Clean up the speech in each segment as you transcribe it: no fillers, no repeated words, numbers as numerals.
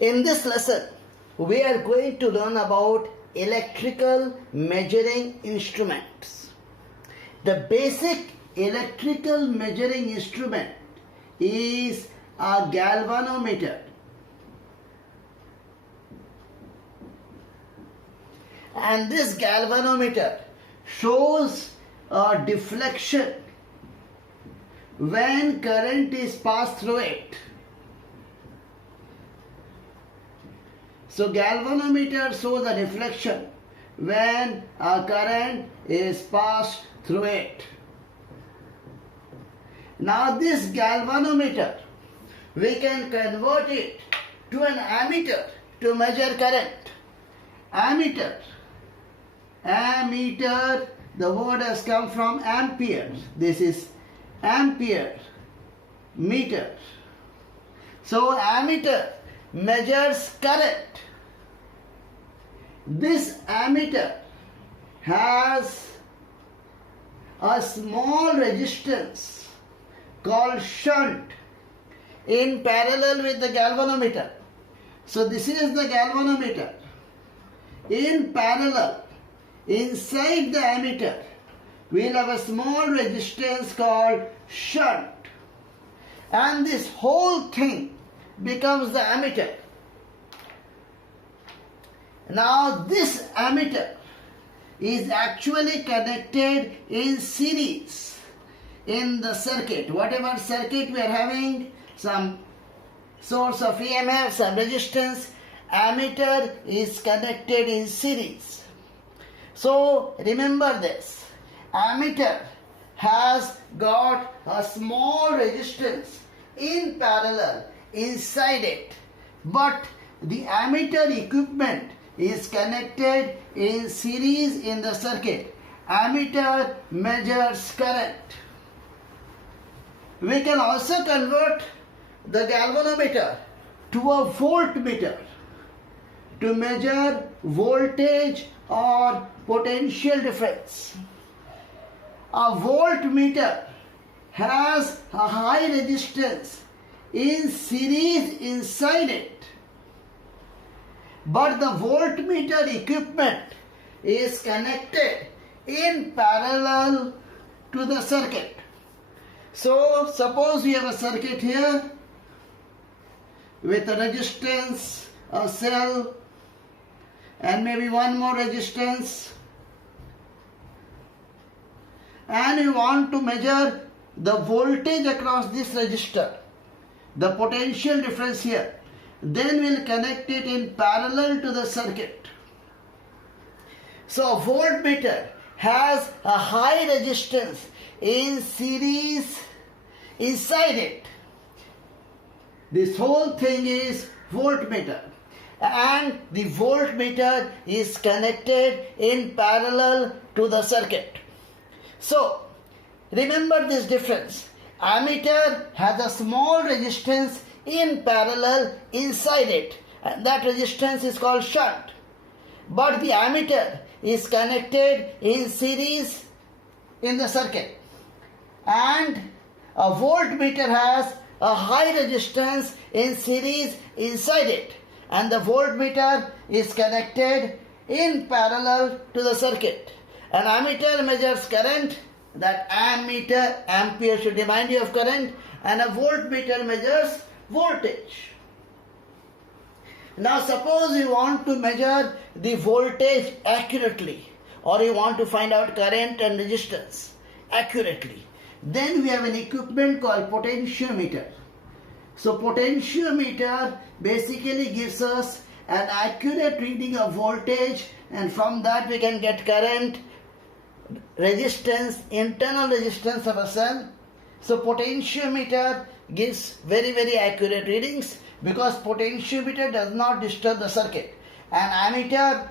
In this lesson, we are going to learn about electrical measuring instruments. The basic electrical measuring instrument is a galvanometer. And this galvanometer shows a deflection when current is passed through it. So galvanometer shows a deflection when a current is passed through it. Now this galvanometer, we can convert it to an ammeter to measure current. Ammeter, the word has come from ampere. This is ampere meter. So ammeter measures current. This ammeter has a small resistance called shunt in parallel with the galvanometer. So this is the galvanometer. In parallel, inside the ammeter, we will have a small resistance called shunt. And this whole thing becomes the ammeter. Now this ammeter is actually connected in series in the circuit. Whatever circuit we are having, some source of EMF, some resistance, ammeter is connected in series. So remember this, ammeter has got a small resistance in parallel inside it, but the ammeter equipment is connected in series in the circuit. Ammeter measures current. We can also convert the galvanometer to a voltmeter to measure voltage or potential difference. A voltmeter has a high resistance in series inside it, but the voltmeter equipment is connected in parallel to the circuit. So suppose we have a circuit here with a resistance, a cell, and maybe one more resistance, and we want to measure the voltage across this resistor, the potential difference here. Then we'll connect it in parallel to the circuit. So a voltmeter has a high resistance in series inside it. This whole thing is voltmeter, and the voltmeter is connected in parallel to the circuit. So remember this difference. Ammeter has a small resistance in parallel inside it, and that resistance is called shunt. But the ammeter is connected in series in the circuit, and a voltmeter has a high resistance in series inside it, and the voltmeter is connected in parallel to the circuit. An ammeter measures current, that ammeter, ampere should remind you of current, and a voltmeter measures voltage. Now suppose you want to measure the voltage accurately, or you want to find out current and resistance accurately. Then we have an equipment called potentiometer. So potentiometer basically gives us an accurate reading of voltage, and from that we can get current, resistance, internal resistance of a cell. So potentiometer gives very accurate readings, because potentiometer does not disturb the circuit. An ammeter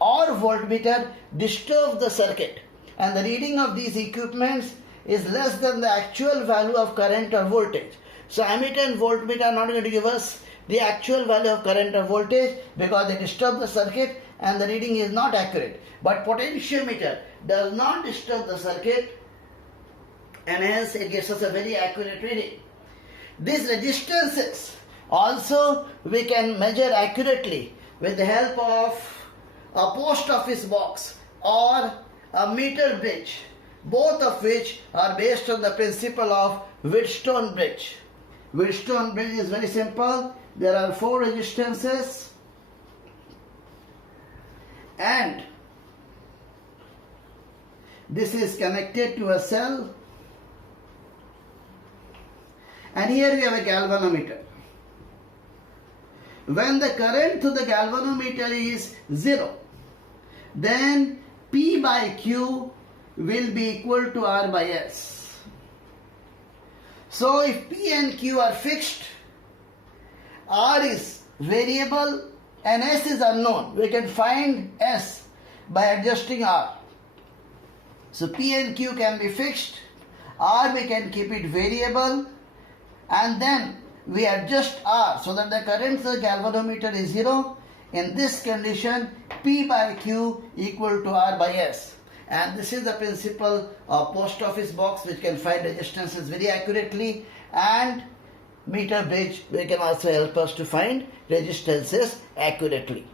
or voltmeter disturbs the circuit, and the reading of these equipments is less than the actual value of current or voltage. So ammeter and voltmeter are not going to give us the actual value of current or voltage, because they disturb the circuit and the reading is not accurate. But potentiometer does not disturb the circuit, and hence it gives us a very accurate reading. These resistances Also, we can measure accurately with the help of a post office box or a meter bridge, both of which are based on the principle of Wheatstone bridge. Wheatstone bridge is very simple. There are 4 resistances and this is connected to a cell, and here we have a galvanometer. When the current to the galvanometer is 0, then P by Q will be equal to R by S. So if P and Q are fixed, R is variable and S is unknown. We can find S by adjusting R. So P and Q can be fixed, R we can keep it variable, and then we adjust R so that the current to the galvanometer is 0. In this condition, P by Q equal to R by S. And this is the principle of post office box, which can find resistances very accurately, and meter bridge which can also help us to find resistances accurately.